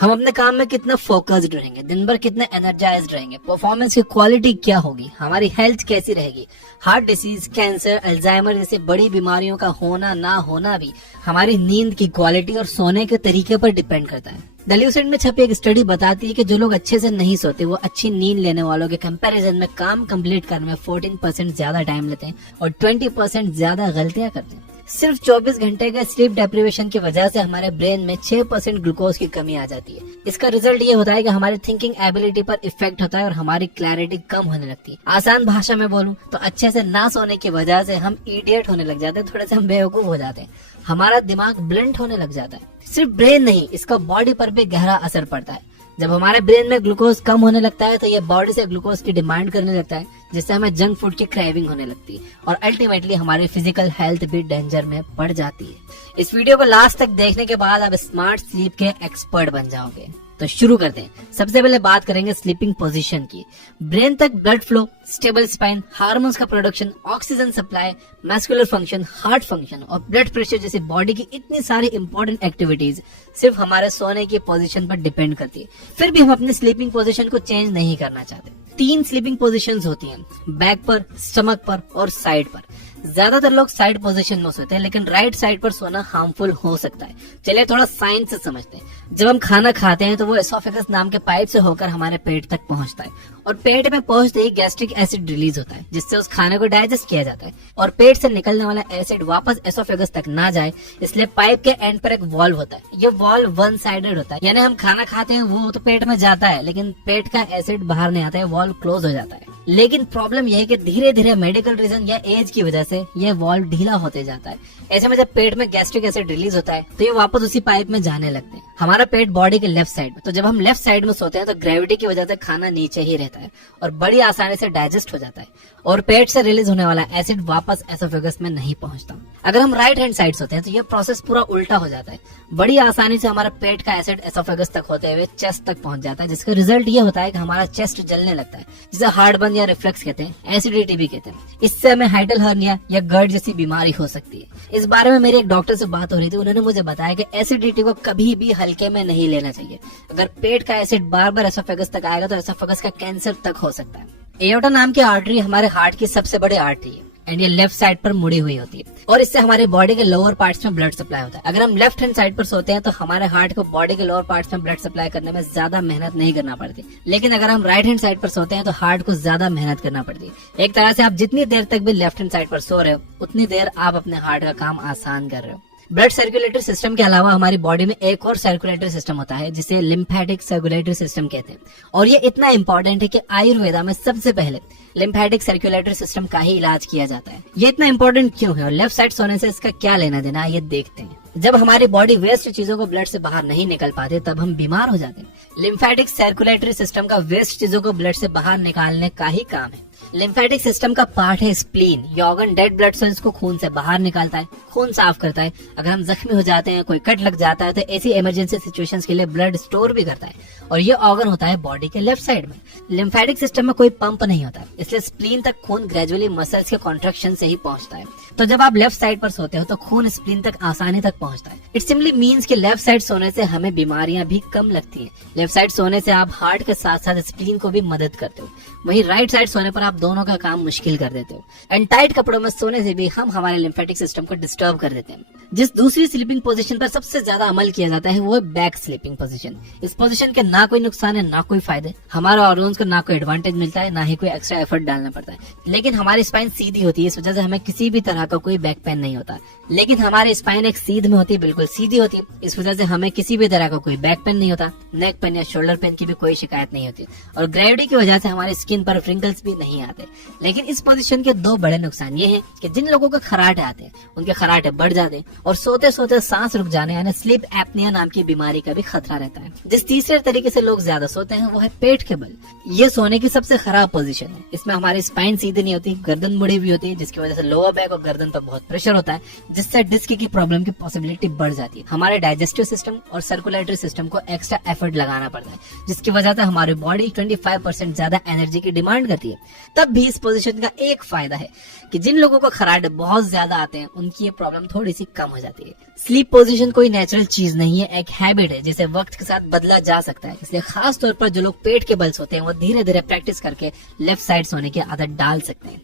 हम अपने काम में कितना फोकस्ड रहेंगे, दिन भर कितने एनर्जाइज्ड रहेंगे, परफॉर्मेंस की क्वालिटी क्या होगी, हमारी हेल्थ कैसी रहेगी। हार्ट डिसीज, कैंसर, अल्जाइमर जैसे बड़ी बीमारियों का होना ना होना भी हमारी नींद की क्वालिटी और सोने के तरीके पर डिपेंड करता है। द ल्यूसेंट में छपी एक स्टडी बताती है कि जो लोग अच्छे से नहीं सोते वो अच्छी नींद लेने वालों के कंपैरिजन में काम कंप्लीट करने में 14% ज्यादा टाइम लेते हैं और 20% ज्यादा गलतियां करते हैं। सिर्फ 24 घंटे का स्लीप डेप्रिवेशन की वजह से हमारे ब्रेन में 6% ग्लूकोज की कमी आ जाती है। इसका रिजल्ट ये होता है कि हमारी थिंकिंग एबिलिटी पर इफेक्ट होता है और हमारी क्लैरिटी कम होने लगती है। आसान भाषा में बोलूं तो अच्छे से ना सोने की वजह से हम इडियट होने लग जाते हैं, थोड़े से हम बेवकूफ हो जाते हैं, हमारा दिमाग ब्लंट होने लग जाता है। सिर्फ ब्रेन नहीं, इसका बॉडी पर भी गहरा असर पड़ता है। जब हमारे ब्रेन में ग्लूकोज कम होने लगता है तो ये बॉडी से ग्लूकोज की डिमांड करने लगता है, जिससे हमें जंक फूड की क्रेविंग होने लगती है और अल्टीमेटली हमारी फिजिकल हेल्थ भी डेंजर में पड़ जाती है। इस वीडियो को लास्ट तक देखने के बाद आप स्मार्ट स्लीप के एक्सपर्ट बन जाओगे। तो शुरू करते हैं। सबसे पहले बात करेंगे स्लीपिंग पोजीशन की। ब्रेन तक blood flow, stable spine, hormones का production, oxygen supply, muscular function, heart function और ब्लड प्रेशर जैसी बॉडी की इतनी सारी इंपॉर्टेंट एक्टिविटीज सिर्फ हमारे सोने की पोजीशन पर डिपेंड करती है। फिर भी हम अपनी स्लीपिंग पोजीशन को चेंज नहीं करना चाहते। 3 स्लीपिंग पोजीशंस होती हैं, बैक पर, स्टमक पर और साइड पर। ज्यादातर लोग साइड पोजीशन में सोते हैं, लेकिन राइट साइड पर सोना हार्मफुल हो सकता है। चलिए थोड़ा साइंस से समझते हैं। जब हम खाना खाते हैं तो वो एसोफेगस नाम के पाइप से होकर हमारे पेट तक पहुंचता है और पेट में पहुंचते ही गैस्ट्रिक एसिड रिलीज होता है, जिससे उस खाने को डाइजेस्ट किया जाता है और पेट से निकलने वाला एसिड वापस एसोफेगस तक ना जाए, इसलिए पाइप के एंड पर एक वॉल्व होता है। ये वॉल्व वन साइडेड होता है, यानी हम खाना खाते हैं वो तो पेट में जाता है, लेकिन पेट का एसिड बाहर नहीं आता है, वॉल्व क्लोज हो जाता है। लेकिन प्रॉब्लम यह है कि धीरे धीरे मेडिकल रीजन या एज की वजह से यह वॉल्व ढीला होते जाता है। ऐसे में जब पेट में गैस्ट्रिक एसिड रिलीज होता है तो ये वापस उसी पाइप में जाने लगते हैं। हमारा पेट बॉडी के लेफ्ट साइड में, तो जब हम लेफ्ट साइड में सोते हैं तो ग्रेविटी की वजह से खाना नीचे ही रहता है और बड़ी आसानी से डाइजेस्ट हो जाता है और पेट से रिलीज होने वाला एसिड वापस एसोफेगस में नहीं पहुंचता। अगर हम राइट हैंड साइड सोते हैं तो ये प्रोसेस पूरा उल्टा हो जाता है। बड़ी आसानी से हमारा पेट का एसिड एसोफेगस तक होते हुए चेस्ट तक पहुंच जाता है, जिसका रिजल्ट ये होता है कि हमारा चेस्ट जलने लगता है, जिसे हार्टबर्न या रिफ्लक्स कहते हैं, एसिडिटी भी कहते हैं। इससे हमें हाइडल हर्निया या गर्ड जैसी बीमारी हो सकती है। इस बारे में मेरे एक डॉक्टर से बात हो रही थी, उन्होंने मुझे बताया कि एसिडिटी को कभी भी हल्के में नहीं लेना चाहिए। अगर पेट का एसिड बार बार एसोफेगस तक आएगा तो एसोफेगस का कैंसर तक हो सकता है। एओर्टा नाम की आर्टरी हमारे हार्ट की सबसे बड़ी आर्टरी है एंड ये लेफ्ट साइड पर मुड़ी हुई होती है और इससे हमारे बॉडी के लोअर पार्ट्स में ब्लड सप्लाई होता है। अगर हम लेफ्ट हैंड साइड पर सोते हैं तो हमारे हार्ट को बॉडी के लोअर पार्ट्स में ब्लड सप्लाई करने में ज्यादा मेहनत नहीं करना पड़ती, लेकिन अगर हम राइट हैंड साइड पर सोते हैं तो हार्ट को ज्यादा मेहनत करना पड़ती है। एक तरह से आप जितनी देर तक भी लेफ्ट हैंड साइड पर सो रहे हो उतनी देर आप अपने हार्ट का काम आसान कर रहे हो। ब्लड सर्कुलेटरी सिस्टम के अलावा हमारी बॉडी में एक और सर्कुलेटरी सिस्टम होता है जिसे लिम्फेटिक सर्कुलेटरी सिस्टम कहते हैं और ये इतना इंपॉर्टेंट है कि आयुर्वेदा में सबसे पहले लिम्फेटिक सर्कुलेटरी सिस्टम का ही इलाज किया जाता है। ये इतना इंपॉर्टेंट क्यों है और लेफ्ट साइड सोने से इसका क्या लेना देना है, ये देखते हैं। जब हमारी बॉडी वेस्ट चीजों को ब्लड से बाहर नहीं निकल पाते तब हम बीमार हो जाते हैं। लिम्फेटिक सर्कुलेटरी सिस्टम का वेस्ट चीजों को ब्लड से बाहर निकालने का ही काम है। लिम्फेटिक सिस्टम का पार्ट है स्प्लीन। ये ऑर्गन डेड ब्लड सेल्स को खून से बाहर निकालता है, खून साफ करता है। अगर हम जख्मी हो जाते हैं, कोई कट लग जाता है तो ऐसी इमरजेंसी सिचुएशंस के लिए ब्लड स्टोर भी करता है और ये ऑर्गन होता है बॉडी के लेफ्ट साइड में। लिम्फेटिक सिस्टम में कोई पंप नहीं होता, इसलिए स्प्लीन तक खून ग्रेजुअली मसल्स के कॉन्ट्रैक्शन से ही पहुंचता है। तो जब आप लेफ्ट साइड पर सोते हो तो खून स्प्लीन तक आसानी तक पहुंचता है। इट सिंपली मीन्स कि लेफ्ट साइड सोने से हमें बीमारियां भी कम लगती हैं। लेफ्ट साइड सोने से आप हार्ट के साथ साथ स्प्लीन को भी मदद करते हो, वहीं राइट साइड सोने पर आप दोनों का काम मुश्किल कर देते हो। एंड टाइट कपड़ों में सोने से भी हम हमारे लिम्फेटिक सिस्टम को डिस्टर्ब कर देते हैं। जिस दूसरी स्लीपिंग पोजीशन पर सबसे ज्यादा अमल किया जाता है वो है बैक स्लीपिंग पोजीशन। इस पोजीशन के ना कोई नुकसान है ना कोई फायदे, हमारे ऑर्गन्स को ना कोई एडवांटेज मिलता है ना ही कोई एक्स्ट्रा एफर्ट डालना पड़ता है, लेकिन हमारी स्पाइन सीधी होती है, इस वजह से हमें किसी भी तरह का कोई बैक पेन नहीं होता। लेकिन हमारी स्पाइन एक सीध में होती है, बिल्कुल सीधी होती है, इस वजह से हमें किसी भी तरह का कोई बैक पेन नहीं होता, नेक पेन या शोल्डर पेन की भी कोई शिकायत नहीं होती और ग्रेविटी की वजह से हमारी स्किन पर रिंकल्स भी नहीं आते। लेकिन इस पोजीशन के 2 बड़े नुकसान ये हैं कि जिन लोगों को खराटे आते हैं उनके खराटे बढ़ जाते हैं और सोते सोते सांस रुक जाने यानी स्लीप एपनिया नाम की बीमारी का भी खतरा रहता है। जिस तीसरे तरीके से लोग ज्यादा सोते हैं वो है पेट के बल। ये सोने की सबसे खराब पोजीशन है। इसमें हमारी स्पाइन सीधी नहीं होती, गर्दन मुड़ी हुई होती है, जिसकी वजह से लोअर बैक और गर्दन पर बहुत प्रेशर होता है, जिससे डिस्क की प्रॉब्लम की पॉसिबिलिटी बढ़ जाती है। हमारे डाइजेस्टिव सिस्टम और सर्कुलेटरी सिस्टम को एक्स्ट्रा एफर्ट लगाना पड़ता है, जिसकी वजह से हमारी बॉडी 25% ज्यादा एनर्जी की डिमांड करती है। तब भी इस पोजीशन का एक फायदा है कि जिन लोगों को खराटे बहुत ज्यादा आते हैं उनकी ये प्रॉब्लम थोड़ी सी कम हो जाती है। स्लीप पोजीशन कोई नेचुरल चीज नहीं है, एक हैबिट है जिसे वक्त के साथ बदला जा सकता है। इसलिए खास तौर पर जो लोग पेट के बल सोते हैं वो धीरे धीरे प्रैक्टिस करके लेफ्ट साइड सोने की आदत डाल सकते हैं।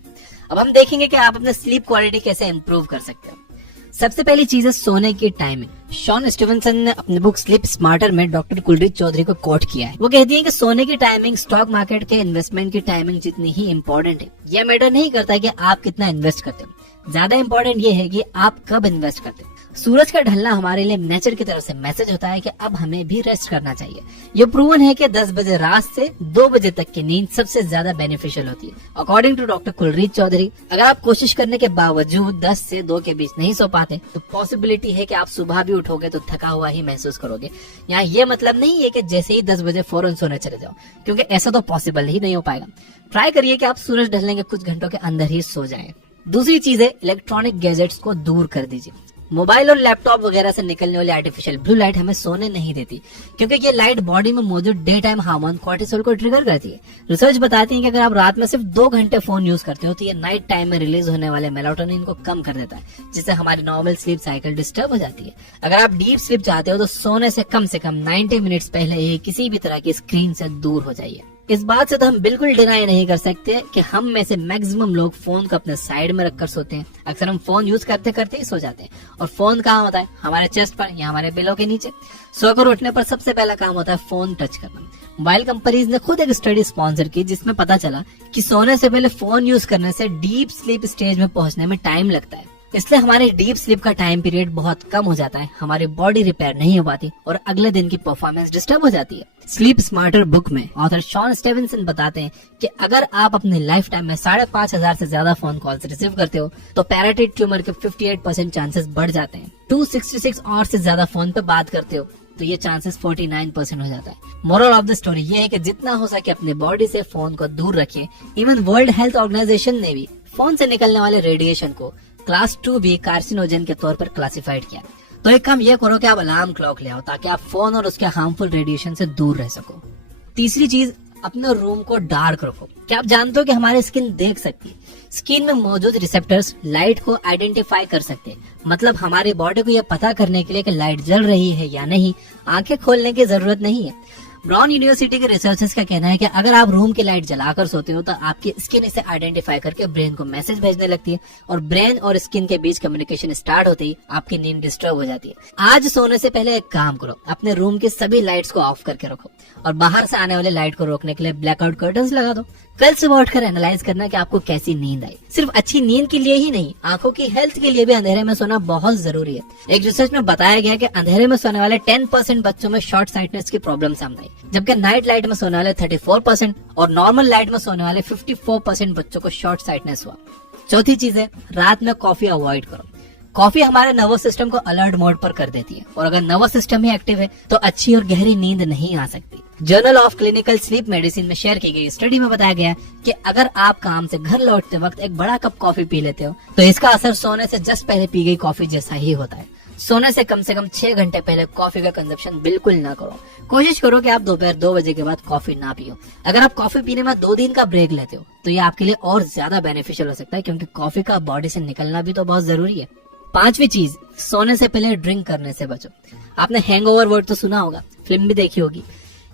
अब हम देखेंगे कि आप अपने स्लीप क्वालिटी कैसे इंप्रूव कर सकते हो। सबसे पहली चीज है सोने की टाइमिंग। शॉन स्टीवनसन ने अपनी बुक स्लीप स्मार्टर में डॉक्टर कुलरीत चौधरी को कोट किया है। वो कहती है कि सोने की टाइमिंग स्टॉक मार्केट के इन्वेस्टमेंट की टाइमिंग जितनी ही इम्पोर्टेंट है। यह मैटर नहीं करता कि आप कितना इन्वेस्ट करते हो, ज्यादा इम्पोर्टेंट ये है कि आप कब इन्वेस्ट करते हो। सूरज का ढलना हमारे लिए नेचर की तरफ से मैसेज होता है कि अब हमें भी रेस्ट करना चाहिए। ये प्रूवन है कि 10 बजे रात से 2 बजे तक की नींद सबसे ज्यादा बेनिफिशियल होती है, according to doctor Kulreet Chaudhary. अगर आप कोशिश करने के बावजूद 10 से 2 के बीच नहीं सो पाते तो पॉसिबिलिटी है कि आप सुबह भी उठोगे तो थका हुआ ही महसूस करोगे। यहाँ ये मतलब नहीं है कि जैसे ही 10 बजे फौरन सोने चले जाओ, क्योंकि ऐसा तो पॉसिबल ही नहीं हो पाएगा। ट्राई करिए कि आप सूरज ढलने के कुछ घंटों के अंदर ही सो जाएं। दूसरी चीज है इलेक्ट्रॉनिक गैजेट्स को दूर कर दीजिए। मोबाइल और लैपटॉप वगैरह से निकलने वाली आर्टिफिशियल ब्लू लाइट हमें सोने नहीं देती, क्योंकि ये लाइट बॉडी में मौजूद डे टाइम हार्मोन कोर्टिसोल को ट्रिगर करती है। रिसर्च बताती है कि अगर आप रात में सिर्फ 2 घंटे फोन यूज करते हो तो ये नाइट टाइम में रिलीज होने वाले मेलाटोनिन को कम कर देता है, जिससे हमारी नॉर्मल स्लीप साइकिल डिस्टर्ब हो जाती है। अगर आप डीप स्लीप चाहते हो तो सोने से कम 90 मिनट्स पहले ही किसी भी तरह की स्क्रीन से दूर हो जाइए। इस बात से तो हम बिल्कुल डिनाई नहीं कर सकते कि हम में से मैक्सिमम लोग फोन को अपने साइड में रखकर सोते हैं। अक्सर हम फोन यूज करते करते ही सो जाते हैं, और फोन कहाँ होता है? हमारे चेस्ट पर या हमारे बिलों के नीचे। सोकर उठने पर सबसे पहला काम होता है फोन टच करना। मोबाइल कंपनीज ने खुद एक स्टडी स्पॉन्सर की जिसमें पता चला कि सोने से पहले फोन यूज करने से डीप स्लीप स्टेज में पहुंचने में टाइम लगता है। इसलिए हमारे डीप स्लीप का टाइम पीरियड बहुत कम हो जाता है, हमारी बॉडी रिपेयर नहीं हो पाती और अगले दिन की परफॉर्मेंस डिस्टर्ब हो जाती है। स्लीप स्मार्टर बुक में ऑथर शॉन स्टीवनसन बताते हैं कि अगर आप अपनी लाइफ टाइम में 5,500 से ज्यादा फोन कॉल्स रिसीव करते हो तो पैराटाइड ट्यूमर के 58% चांसेस बढ़ जाते हैं। 266 आवर से ज्यादा फोन पे बात करते हो तो ये चांसेस 49% हो जाता है। मोरल ऑफ द स्टोरी ये है कि जितना हो सके अपनी बॉडी से फोन को दूर रखिए। इवन वर्ल्ड हेल्थ ऑर्गेनाइजेशन ने भी फोन से निकलने वाले रेडिएशन को क्लास 2 भी कार्सिनोजन के तौर पर क्लासिफाइड किया। तो एक काम ये करो कि आप अलार्म क्लॉक ले आओ ताकि आप फोन और उसके हार्मफुल रेडिएशन से दूर रह सको। तीसरी चीज, अपने रूम को डार्क रखो। क्या आप जानते हो कि हमारी स्किन देख सकती है? स्किन में मौजूद रिसेप्टर्स लाइट को आइडेंटिफाई कर सकते हैं। मतलब हमारी बॉडी को यह पता करने के लिए कि लाइट जल रही है या नहीं आंखें खोलने की जरूरत नहीं है। ब्राउन यूनिवर्सिटी के रिसर्चर्स का कहना है कि अगर आप रूम की लाइट जलाकर सोते हो तो आपकी स्किन इसे आइडेंटिफाई करके ब्रेन को मैसेज भेजने लगती है, और ब्रेन और स्किन के बीच कम्युनिकेशन स्टार्ट होते ही आपकी नींद डिस्टर्ब हो जाती है। आज सोने से पहले एक काम करो, अपने रूम की सभी लाइट्स को ऑफ करके रखो और बाहर से आने वाले लाइट को रोकने के लिए ब्लैकआउट कर्टन्स लगा दो। कल सुबह उठकर एनालाइज करना कि आपको कैसी नींद आई। सिर्फ अच्छी नींद के लिए ही नहीं, आंखों की हेल्थ के लिए भी अंधेरे में सोना बहुत जरूरी है। एक रिसर्च में बताया गया कि अंधेरे में सोने वाले 10% बच्चों में शॉर्ट साइटनेस की प्रॉब्लम सामने आई, जबकि नाइट लाइट में सोने वाले 34% और नॉर्मल लाइट में सोने वाले 54% बच्चों को शॉर्ट साइटनेस हुआ। चौथी चीज है, रात में कॉफी अवॉइड करो। कॉफी हमारे नर्वस सिस्टम को अलर्ट मोड पर कर देती है, और अगर नर्वस सिस्टम ही एक्टिव है तो अच्छी और गहरी नींद नहीं आ सकती। Journal of clinical sleep medicine में शेयर की गई स्टडी में बताया गया कि अगर आप काम से घर लौटते वक्त एक बड़ा कप कॉफी पी लेते हो तो इसका असर सोने से जस्ट पहले पी गई कॉफी जैसा ही होता है। सोने से कम 6 घंटे पहले कॉफी का कंजप्शन बिल्कुल ना करो। कोशिश करो कि आप दोपहर 2 बजे के बाद कॉफी ना पियो। अगर आप कॉफी पीने में 2 दिन का ब्रेक लेते हो तो ये आपके लिए और ज्यादा बेनिफिशियल हो सकता है, क्योंकि कॉफी का बॉडी से निकलना भी तो बहुत जरूरी है। पांचवी चीज, सोने से पहले ड्रिंक करने से बचो। आपने हैंगओवर वर्ड तो सुना होगा, फिल्म भी देखी होगी।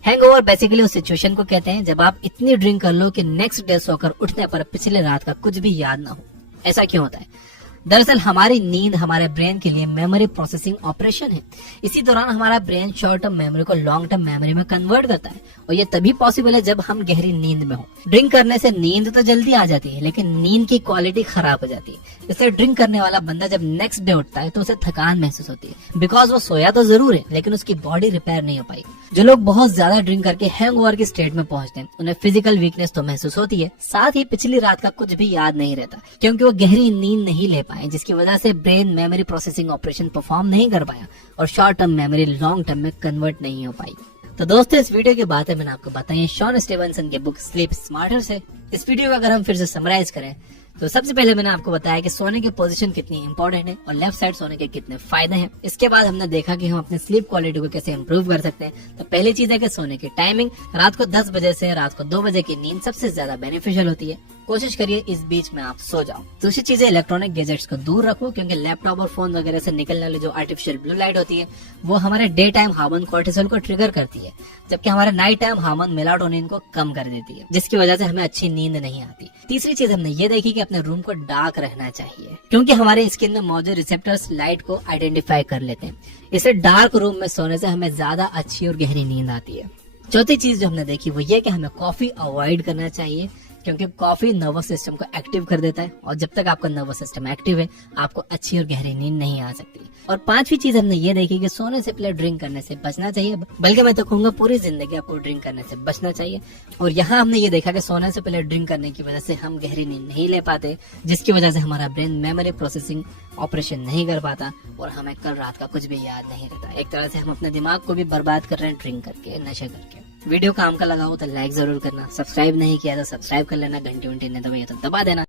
हैंगओवर बेसिकली उस सिचुएशन को कहते हैं जब आप इतनी ड्रिंक कर लो कि नेक्स्ट डे सोकर उठने पर पिछले रात का कुछ भी याद ना हो। ऐसा क्यों होता है? दरअसल हमारी नींद हमारे ब्रेन के लिए मेमोरी प्रोसेसिंग ऑपरेशन है। इसी दौरान हमारा ब्रेन शॉर्ट टर्म मेमोरी को लॉन्ग टर्म मेमोरी में कन्वर्ट करता है, और ये तभी पॉसिबल है जब हम गहरी नींद में हो। ड्रिंक करने से नींद तो जल्दी आ जाती है, लेकिन नींद की क्वालिटी खराब हो जाती है। इसलिए ड्रिंक करने वाला बंदा जब नेक्स्ट डे उठता है तो उसे थकान महसूस होती है, बिकॉज वो सोया तो जरूर है लेकिन उसकी बॉडी रिपेयर नहीं हो पाई। जो लोग बहुत ज्यादा ड्रिंक करके हैंगओवर की स्टेट में पहुंचते हैं उन्हें फिजिकल वीकनेस तो महसूस होती है, साथ ही पिछली रात का कुछ भी याद नहीं रहता, क्योंकि वो गहरी नींद नहीं ले पाए, जिसकी वजह से brain memory processing operation perform नहीं कर पाया और short term memory long term में कन्वर्ट नहीं हो पाई। तो दोस्तों, इस वीडियो की बातें मैंने आपको बताई शॉन स्टीवनसन के बुक स्लीप स्मार्टर से। इस वीडियो को अगर हम फिर से समराइज करें तो सबसे पहले मैंने आपको बताया कि सोने की पोजीशन कितनी इंपॉर्टेंट है और लेफ्ट साइड सोने के कितने फायदे हैं। इसके बाद हमने देखा कि हम अपने स्लीप क्वालिटी को कैसे इंप्रूव कर सकते हैं। तो पहली चीज है कि सोने की टाइमिंग, रात को 10 बजे से रात को 2 बजे की नींद सबसे ज्यादा बेनिफिशियल होती है। कोशिश करिए इस बीच में आप सो जाओ। दूसरी चीज है इलेक्ट्रॉनिक गैजेट्स को दूर रखो, क्योंकि लैपटॉप और फोन वगैरह से निकलने वाली जो आर्टिफिशियल ब्लू लाइट होती है वो हमारे डे टाइम हार्मोन कोर्टिसोल को ट्रिगर करती है, जबकि हमारे नाइट टाइम हार्मोन मेलाटोनिन को कम कर देती है, जिसकी वजह से हमें अच्छी नींद नहीं आती। तीसरी चीज हमने ये देखी कि अपने रूम को डार्क रहना चाहिए, क्योंकि हमारे स्किन में मौजूद रिसेप्टर्स लाइट को आइडेंटिफाई कर लेते हैं। इसे डार्क रूम में सोने से हमें ज्यादा अच्छी और गहरी नींद आती है। चौथी चीज जो हमने देखी वो ये कि हमें कॉफी अवॉइड करना चाहिए, क्योंकि कॉफी नर्वस सिस्टम को एक्टिव कर देता है और जब तक आपका नर्वस सिस्टम एक्टिव है आपको अच्छी और गहरी नींद नहीं आ सकती। और पांचवी चीज हमने ये देखी कि सोने से पहले ड्रिंक करने से बचना चाहिए, बल्कि मैं तो कहूंगा पूरी जिंदगी आपको ड्रिंक करने से बचना चाहिए। और यहाँ हमने ये देखा कि सोने से पहले ड्रिंक करने की वजह से हम गहरी नींद नहीं ले पाते, जिसकी वजह से हमारा ब्रेन मेमोरी प्रोसेसिंग ऑपरेशन नहीं कर पाता और हमें कल रात का कुछ भी याद नहीं रहता। एक तरह से हम अपने दिमाग को भी बर्बाद कर रहे हैं ड्रिंक करके, नशे करके। वीडियो काम का लगा हो तो लाइक जरूर करना, सब्सक्राइब नहीं किया तो सब्सक्राइब कर लेना, घंटी नहीं दबाई तो दबा देना।